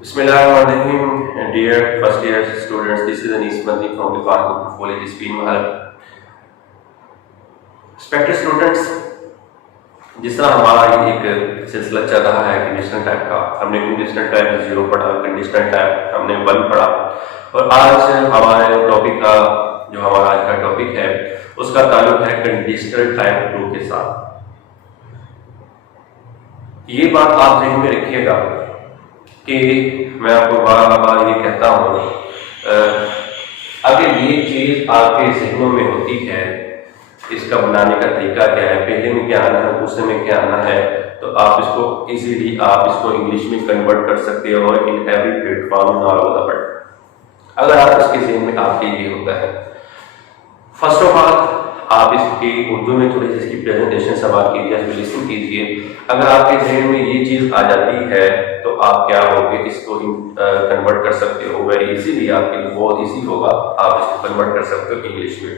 Bismillahirrahmanirrahim. Dear first year students, this is Anis Mandi from the Department of College Spin Mahal. Respected students, जिस तरह हमारा ये एक सिलसिला चल रहा है कंडीशनल टाइप का, हमने कंडीशनल टाइप 0 पढ़ा, कंडीशनल टाइप हमने 1 पढ़ा और आज हमारे टॉपिक का जो हमारा आज का टॉपिक है उसका ताल्लुक है कंडीशनल टाइप 2 के साथ। ये बात आप ध्यान में रखिएगा कि मैं आपको बार-बार ये कहता हूँ, अगर ये चीज़ आपके जहनों में होती है, इसका बनाने का तरीका क्या है, पहले में क्या आना है, दूसरे में क्या आना है, तो आप इसको इजीली आप इसको इंग्लिश में कन्वर्ट कर सकते हो in every platform in all over the world. अगर आप इसके जहन में आपके ये होता है, फर्स्ट ऑफ ऑल आप इसकी उर्दू में थोड़ी सी इसकी प्रेजेंटेशन सवाल कीजिए, लिसन कीजिए। अगर आपके जहन में ये चीज़ आ जाती है तो आप क्या होगे, इसको कन्वर्ट कर सकते हो वेरी इजीली, आपके लिए बहुत इजी होगा, आप इसको कन्वर्ट कर सकते हो इंग्लिश में।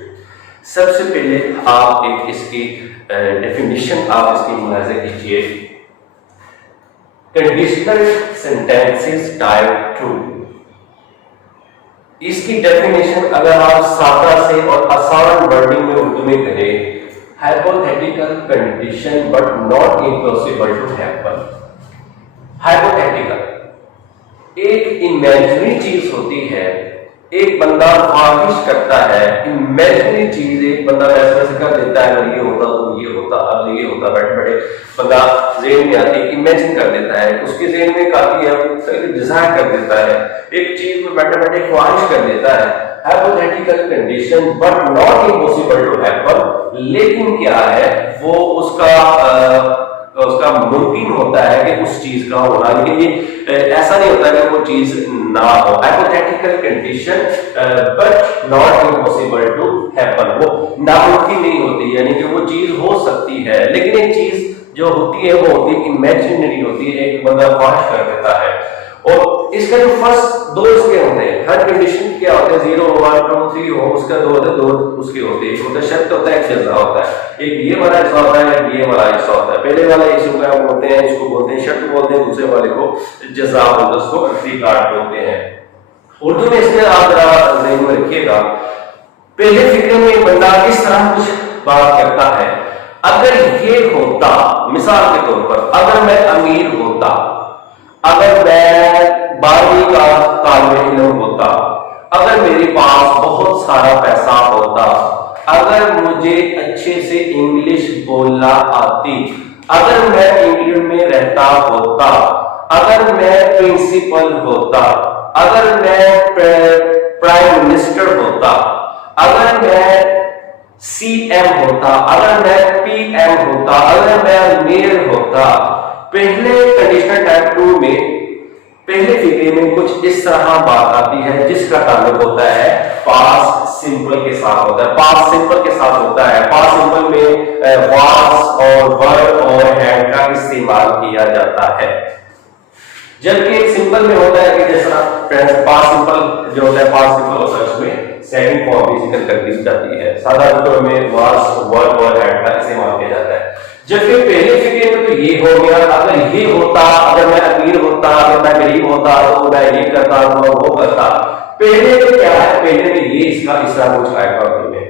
सबसे पहले आप एक इसकी डेफिनेशन आप इसकी मुलाहिजा कीजिए, कंडीशनल सेंटेंसेस टाइप 2। इसकी डेफिनेशन अगर आप सादा से और आसान वर्डिंग में उर्दू में करें, hypothetical condition but not impossible to happen. Hypothetical एक इमेजिनरी चीज होती है, एक बंदा ख्वाहिश करता है, इमेजिनरी चीज एक बंदा वैसे कर देता है, अगर ये होता तो ये होता, अब ये होता, बैठे बैठे बंदा ज़हन में आती इमेजिन कर देता है, उसके ज़हन में काफी है डिजायर कर देता है, एक चीज में बैठे बैठे ख्वाहिश कर देता है। Hypothetical condition but not impossible to happen, लेकिन क्या है वो उसका मुमकिन होता है कि उस चीज का होना, लेकिन ये ऐसा नहीं होता कि वो चीज ना हो। Hypothetical condition but not impossible to happen, वो नामुमकिन नहीं होती, यानी कि वो चीज हो सकती है, लेकिन एक चीज जो होती है वो होती है इमेजिनरी होती है, एक बंदा ख्वाहिश कर देता है। और इसका जो फर्स्ट दो इसके होते हैं, हर कंडीशन क्या होता है, 0 1 2 3 हो, उसका दो होते हैं, दो उसके होते हैं, एक होता है शर्त होता है, एक जज़ा होता है, एक ये वाला हिस्सा होता है, एक ये वाला हिस्सा होता है। पहले वाला इशू क्या बोलते हैं, इसको बोलते हैं शर्त बोलते हैं, दूसरे वाले को जज़ा बोलते हैं, उसको रिकार्ड बोलते हैं। उर्दू में इसमें आप जरा ज़हन में रखिएगा, पहले फिक्र में बंदा किस तरह कुछ बात करता है, अगर ये होता, मिसाल के तौर पर अगर मैं अमीर होता, अगर मैं 12वीं का तालिब इल्म होता, अगर मेरे पास बहुत सारा पैसा होता, अगर मुझे अच्छे से इंग्लिश बोलना आती, अगर मैं इंग्लैंड में रहता होता, अगर मैं प्रिंसिपल होता, अगर मैं प्राइम मिनिस्टर होता, अगर मैं सीएम होता, अगर मैं पीएम होता, अगर मैं मेयर होता। पहले कंडीशनल टाइप 2 में पहले फिक्रे में कुछ इस तरह बात आती है जिसका ताल्लुक होता है पास्ट सिंपल के साथ होता है, पास्ट सिंपल के साथ होता है। पास्ट सिंपल में वाज और वर और हैड का इस्तेमाल किया जाता है, जबकि सिंपल में होता है कि जैसा पास्ट सिंपल जो होता है, पास्ट सिंपल होता है उसमें सेकंड फॉर्म भी जिक्र कर दी जाती है, सादा रूप में वाज वर और हैड का इस्तेमाल किया जाता है। जबकि पहले फिक्रे में तो ये हो गया, अगर ये होता, अगर मैं अमीर होता, अगर मैं गरीब होता तो मैं ये करता तो वो करता। पहले तो क्या है, पहले में ये इसका हिस्सा कुछ आएगा में,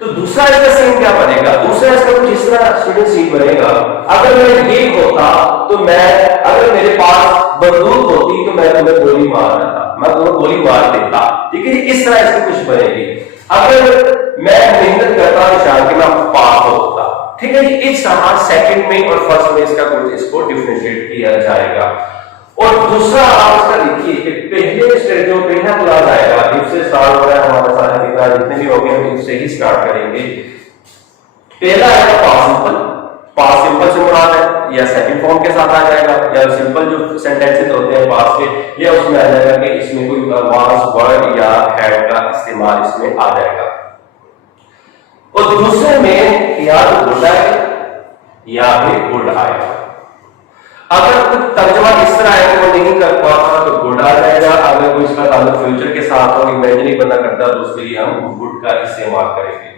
तो दूसरा इसका सीन क्या बनेगा, दूसरा इसका कुछ इस तरह स्टूडेंट सीन बनेगा, अगर मैं ये होता तो मैं, अगर मेरे पास बंदूक होती तो मैं तुम्हें गोली मार देता, मैं तुम्हें गोली मार देता, ठीक है, इस तरह इसकी कुछ बनेगी। अगर मैं मेहनत करता निशान के मैं पास होता, ठीक है, इस तरह सेकंड में और फर्स्ट में इसका कुछ इसको डिफरेंशिएट किया जाएगा। और दूसरा आप इसका लिखिए कि पहले स्टेज जो पहला क्लास आएगा, इफ से स्टार्ट हो रहा है हमारा सारा फिक्रा, जितने भी हो गए हम इससे ही स्टार्ट करेंगे। पहला आएगा पास्ट सिंपल, पास्ट सिंपल से मुराद है या सेकंड फॉर्म के साथ आ जाएगा, या सिंपल जो सेंटेंसेस होते हैं पास्ट के, या उसमें आ जाएगा कि इसमें कोई वाज वर या हैड का इस्तेमाल इसमें आ जाएगा। और दूसरे में या तो गुड आएगा या फिर गुड आएगा। अगर कुछ तर्जमा इस तरह है कि वो नहीं कर पाता तो गुड आ जाएगा, अगर कोई इसका ताल्लुक फ्यूचर के साथ हो, इमेजिनरी बंदा करता है तो उसके लिए हम गुड का इस्तेमाल करेंगे।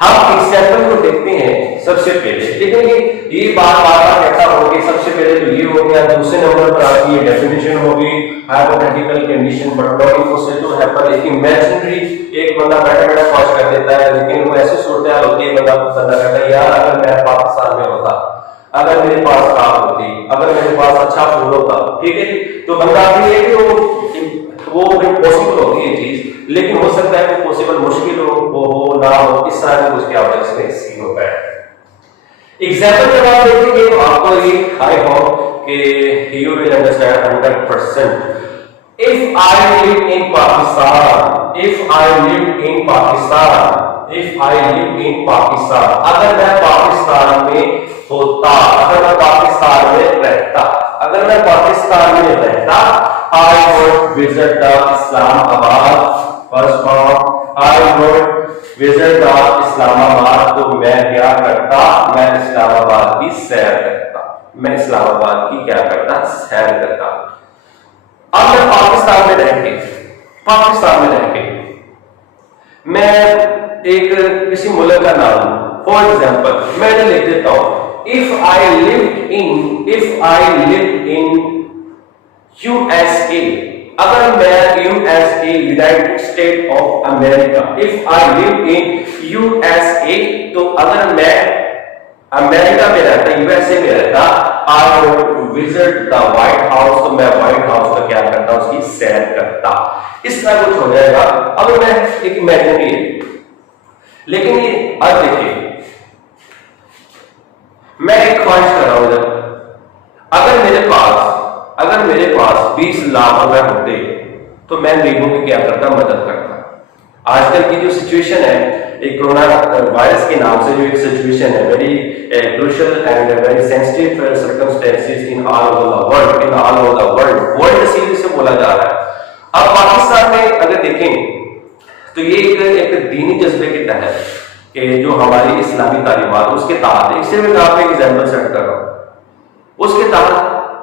हम एग्जाम्पल को देखते हैं सबसे पहले, देखेंगे ये बार बार कैसा होगी। सबसे पहले तो ये हो गया, दूसरे नंबर पर आपकी ये डेफिनेशन होगी hypothetical condition but not impossible to happen. एक इमेजिनरी एक बंदा बैठा बैठा पास कर देता है, लेकिन वो ऐसी सूरत होती है बंदा कहता है यार अगर मैं पाकिस्तान में होता, अगर मेरे पास कार होती, अगर मेरे पास अच्छा फोन होता, ठीक है, तो बंदा भी है कि वो पॉसिबल होती है चीज, लेकिन हो सकता है कि पॉसिबल मुश्किल हो, वो हो ना हो, इस तरह के उसके ऑब्जेक्ट्स में सीन होता है। एग्जांपल जब आप देखेंगे तो आपको ये आई होप कि you will understand 100%। If I live in Pakistan, if I live in Pakistan, if I live in Pakistan, अगर मैं पाकिस्तान में होता, अगर मैं पाकिस्तान में रहता, अगर मैं पाकिस्तान में रहता, I would visit the Islamabad first form. I would visit the Islamabad. तो मैं क्या करता, मैं इस्लामाबाद की सैर करता, मैं इस्लामाबाद की क्या करता, सैर करता। अब मैं पाकिस्तान में रह के, पाकिस्तान में रह के मैं एक किसी मुल्क का नाम फॉर एग्जाम्पल मैं लिख देता हूं, if I live in USA, अगर मैं USA United state of America, if I live in USA, तो अगर मैं अमेरिका में रहता, यूएसए में रहता, I would visit the white house, तो मैं व्हाइट हाउस का क्या करता, उसकी सैर करता। इस तरह कुछ हो जाएगा। अब मैं एक इमेजिनरी है, लेकिन ये अब देखिए मैं एक ख्वाहिश कर रहा हूं, अगर मेरे पास 20 लाख रुपए होते तो मैं गरीबों की क्या करता, मदद करता। आजकल की जो सिचुएशन है, एक कोरोना वायरस के नाम से जो एक सिचुएशन है, very crucial and very sensitive circumstances in all over the world series से बोला जा रहा है। अब पाकिस्तान में अगर देखें तो ये एक दीनी जज्बे के तहत कि जो हमारी इस्लामी तालीमात उसके तहत, इससे मैं आपको एग्जाम्पल सेट कर रहा हूँ, उसके तहत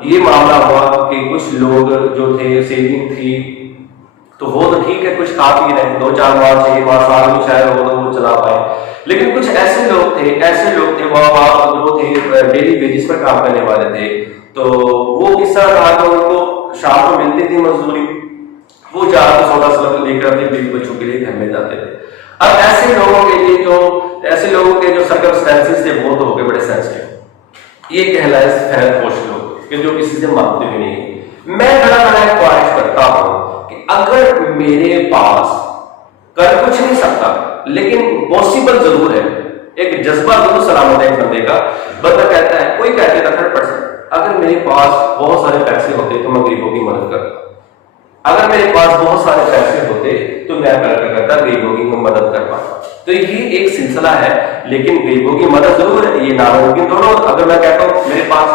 ये मामला हुआ कि कुछ लोग जो थे सेविंग थी तो वो तो ठीक है, कुछ खा पी रहे 2-4 माह 6 माह साल में शायद वो चला पाए, लेकिन कुछ ऐसे लोग थे वहां जो थे डेली बेसिस पर काम करने वाले थे, तो वो किस तरह रहा कि उनको शाम को मिलती थी मजदूरी, वो जाकर सोना सलम लेकर अपने बीवी बच्चों के लिए घर में जाते थे। अब ऐसे लोगों के जो सर्कमस्टेंसेस थे वो तो हो गए बड़े सेंसिटिव, ये कहलाए खैर खुश लोग कि जो किसी से मांगते भी नहीं। मैं बड़ा ख्वाहिश करता हूं कि अगर मेरे पास कर कुछ नहीं सकता लेकिन पॉसिबल जरूर है, एक जज्बा जरूर सलामत है एक बंदे का, बंदा कहता है, कोई कहते था 100%, अगर मेरे पास बहुत सारे पैसे होते तो मैं गरीबों की मदद करता, अगर मेरे पास बहुत सारे पैसे होते तो मैं करता गरीबों की मदद कर पाता। तो ये एक सिलसिला है, लेकिन गरीबों की मदद जरूर है, ये नामुमकिन थोड़ा। अगर मैं कहता हूं मेरे पास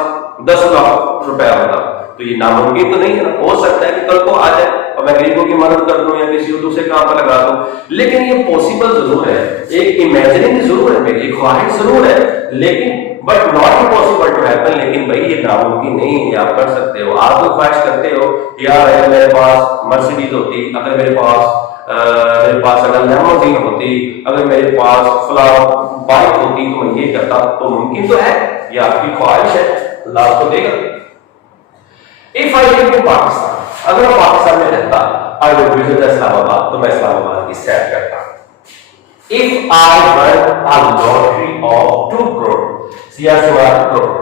10 लाख रुपया होता तो ये नामुमकिन तो नहीं है, हो सकता है कि कल को आ जाए और मैं गरीबों की मदद कर दूं या किसी दूसरे काम पर लगा दूं, लेकिन ये पॉसिबल जरूर है, एक इमेजिनिंग जरूर है, मेरी ख्वाहिश जरूर है, लेकिन but not impossible to happen. लेकिन भाई ये नामुमकिन नहीं है, आप कर सकते हो। आप तो ख्वाहिश करते हो यार अगर मेरे पास मर्सिडीज होती, अगर मेरे पास अगर लैम्बोर्गिनी होती, अगर मेरे पास फला बाइक होती तो मैं ये करता, तो मुमकिन तो है, ये आपकी ख्वाहिश है, अल्लाह को देगा। If I live in Pakistan, अगर मैं पाकिस्तान में रहता, आई वुड विजिट इस्लामाबाद, तो मैं इस्लामाबाद की सैर करता। If I one a lottery of 2 crore, crore,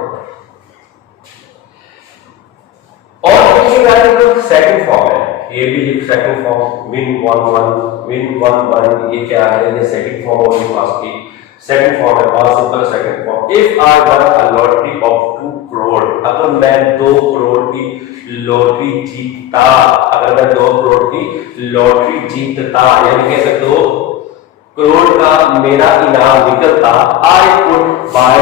और इसकी सेकंड फॉर्म है, ये भी लिख सेकंड फॉर्म विन 1 ये क्या है, ये सेकंड फॉर्म होगी पास की सेकंड फॉर्म है, बहुत simple second form. If I one a lottery of 2 crore, अगर मैं 2 करोड़ की लॉटरी जीतता, अगर मैं 2 करोड़ की लॉटरी जीतता, यानी कह सकते हो करोड़ का मेरा इनाम निकलता, I could bye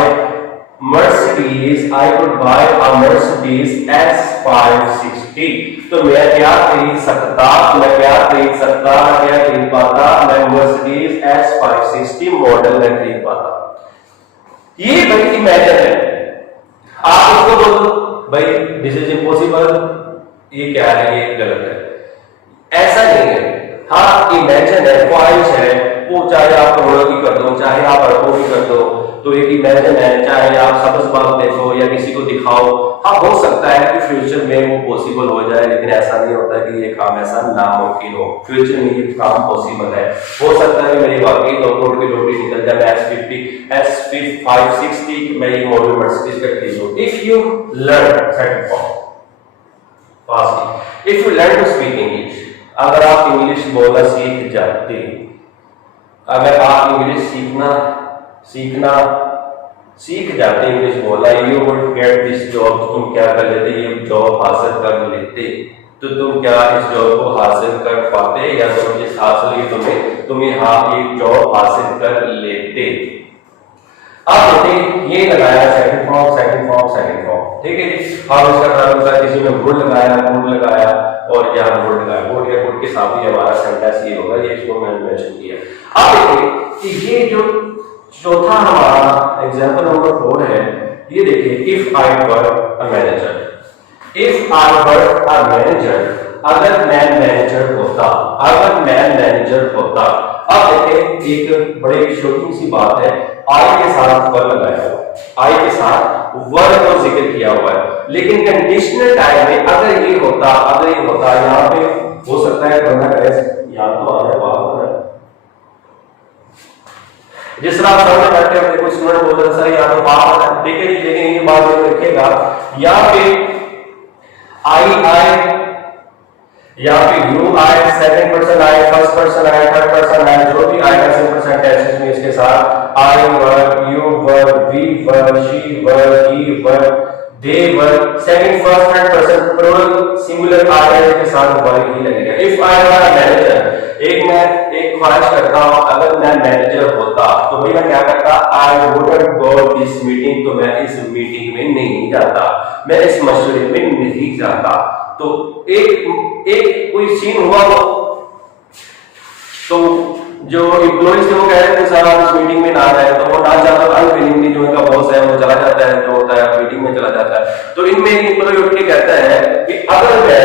Mercedes, I could buy a Mercedes S560, तो मैं क्या खरीद सकता, मैं खरीद पाता, मैं Mercedes S560 मॉडल में खरीद पाता। ये भाई इमेजिन है, आप उसको बोलो भाई दिस इज इम्पॉसिबल, ये क्या है, ये गलत है, ऐसा नहीं है। हाँ इमेजिन है, ख्वाहिश है, वो चाहे आप करोड़ों की कर दो, चाहे आप अरबों की कर दो, तो एक इमेजिन है, चाहे आप सब्ज बाग देखो या किसी को दिखाओ। हाँ, हो सकता है कि फ्यूचर में वो पॉसिबल हो जाए, लेकिन ऐसा नहीं होता कि ये काम ऐसा नामुमकिन हो। फ्यूचर में ये काम पॉसिबल है। हो सकता है कि मेरी वाकई 2 करोड़ की लॉटरी निकल जाए, मैं S560 मैं ये मॉडल मर्सिडीज का खरीद लूं। If you learn second fast, if you learn to speak English, अगर आप इंग्लिश बोलना सीख जाते, अगर आप इंग्लिश सीख जाते इंग्लिश बोलना, you would get this job, तुम क्या कर लेते, ये जॉब हासिल कर लेते, तो तुम क्या इस जॉब को हासिल कर पाते, या तुम इस हासिल की तुम्हें हाँ एक जॉब हासिल कर लेते। आप देखिए ये लगाया सेकंड फॉर्म, ठीक है जी। अब इसका मतलब होता है किसी ने वुड लगाया और यहाँ वुड लगाया, वुड के साथ ही हमारा सेंटेंस ये होगा, ये इसको मैंने मेंशन किया। अब देखिए कि ये जो चौथा हमारा एग्जांपल नंबर 4 है, ये देखिए if I were a manager, अगर मैं मैनेजर होता, अब देखिए एक बड़ी शॉकिंग सी बात है, आई के साथ वर लगाया हुआ है, आई के साथ वर को जिक्र किया हुआ है, लेकिन कंडीशनल टाइम में अगर ये होता यहाँ पे हो सकता है बंदा कहे यहाँ तो आ रहा है, जिस तरह आप सामने बैठे हो, कोई स्टूडेंट बोल रहा है सर यहाँ तो बात है, ठीक है जी, लेकिन ये बात में रखिएगा यहाँ पे आई, यहाँ पे you I, second person I, first person I, third person I, जो भी आएगा सिंपल सेंटेंसेस में इसके साथ I were, you were, we were, she were, he were, they were, second first third person plural singular article के साथ वर ही लगेगा। If I were a manager, एक ख्वाहिश करता हूं, अगर मैं मैनेजर होता तो भाई मैं क्या करता, I wouldn't go this meeting, तो मैं इस मीटिंग में नहीं जाता, मैं इस मशवरे में नहीं जाता। तो एक कोई सीन हुआ तो जो एम्प्लॉइज थे वो कह रहे थे सर आप इस मीटिंग में ना जाए, तो वो ना जाता, अनविलिंगली जो इनका बॉस है वो चला जाता है, जो होता है मीटिंग में चला जाता है। तो इनमें एक एम्प्लॉय उठ के कहता है कि अगर मैं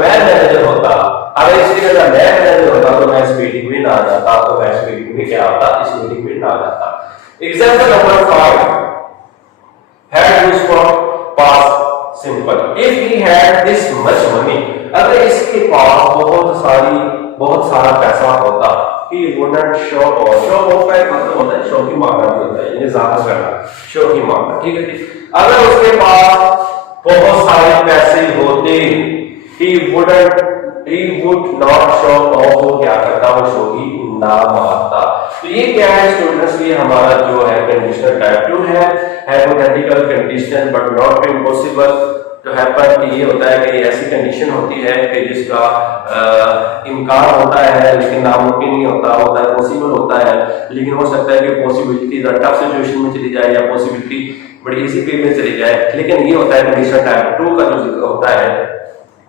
मैनेजर होता, अगर इस जगह मैं मैनेजर होता तो मैं इस मीटिंग में ना जाता, तो मैं इस मीटिंग में क्या होता, इस मीटिंग में ना जाता। Example number 5 had used for past simple, if he had this much money, अगर इसके पास बहुत सारा पैसा होता, he wouldn't show off, show off का एक मतलब होता है शौकी मारना भी होता है, यानी ज़ाहिर करना, शौकी मारना, ठीक है जी। अगर उसके पास बहुत सारे पैसे होते, he would not show off, वो क्या करता, वो शौकी ना मारता। तो ये क्या है स्टूडेंट्स, ये हमारा जो है कंडीशनल टाइप 2 है, hypothetical condition but not impossible. तो हैपन कि ये होता है कि ऐसी कंडीशन होती है कि जिसका इम्कान होता है लेकिन नामुमकिन नहीं होता है, पॉसिबल होता है, लेकिन हो सकता है कि पॉसिबिलिटी टफ सिचुएशन में चली जाए या पॉसिबिलिटी बड़ी इजी वे में चली जाए। लेकिन ये होता है कंडीशन टाइप 2 का जो जिक्र होता है,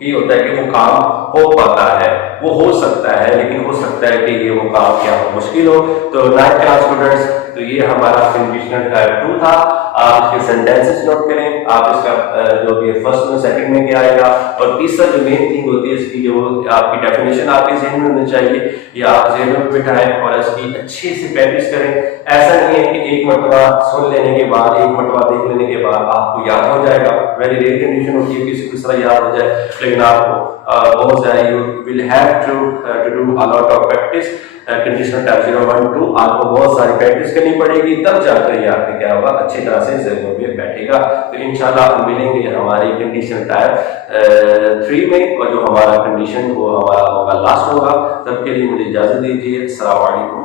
ये होता है कि वो काम हो पाता है, वो हो सकता है, लेकिन हो सकता है कि ये वो काम क्या हो, मुश्किल हो। तो 9th क्लास स्टूडेंट्स, तो ये हमारा कंडीशनल टाइप 2 था। आप इसके सेंटेंसेस नोट करें, आप इसका जो भी फर्स्ट में सेकंड में क्या आएगा, और तीसरा जो मेन थिंग होती है इसकी जो आपकी डेफिनेशन आपके जहन में होनी चाहिए, ये आप जहन में बिठाएं और इसकी अच्छे से प्रैक्टिस करें। ऐसा नहीं है कि एक मरतबा सुन लेने के बाद, एक मरतबा देख लेने के बाद आपको याद हो जाएगा, वेरी रेयर कंडीशन होती है कि किसी तरह याद हो जाए, लेकिन आपको बहुत ज़्यादा you will have to do a lot of practice. Conditional type 0, 1, 2 आपको बहुत सारी प्रैक्टिस करनी पड़ेगी, तब जाकर ये आपके क्या होगा, अच्छी तरह से ज़हन में बैठेगा। तो इंशाल्लाह हम मिलेंगे हमारी कंडीशनल टाइप 3 में, और जो हमारा कंडीशन वो हमारा होगा लास्ट होगा। तब के लिए मुझे इजाज़त दीजिए। अस्सलाम वालेकुम।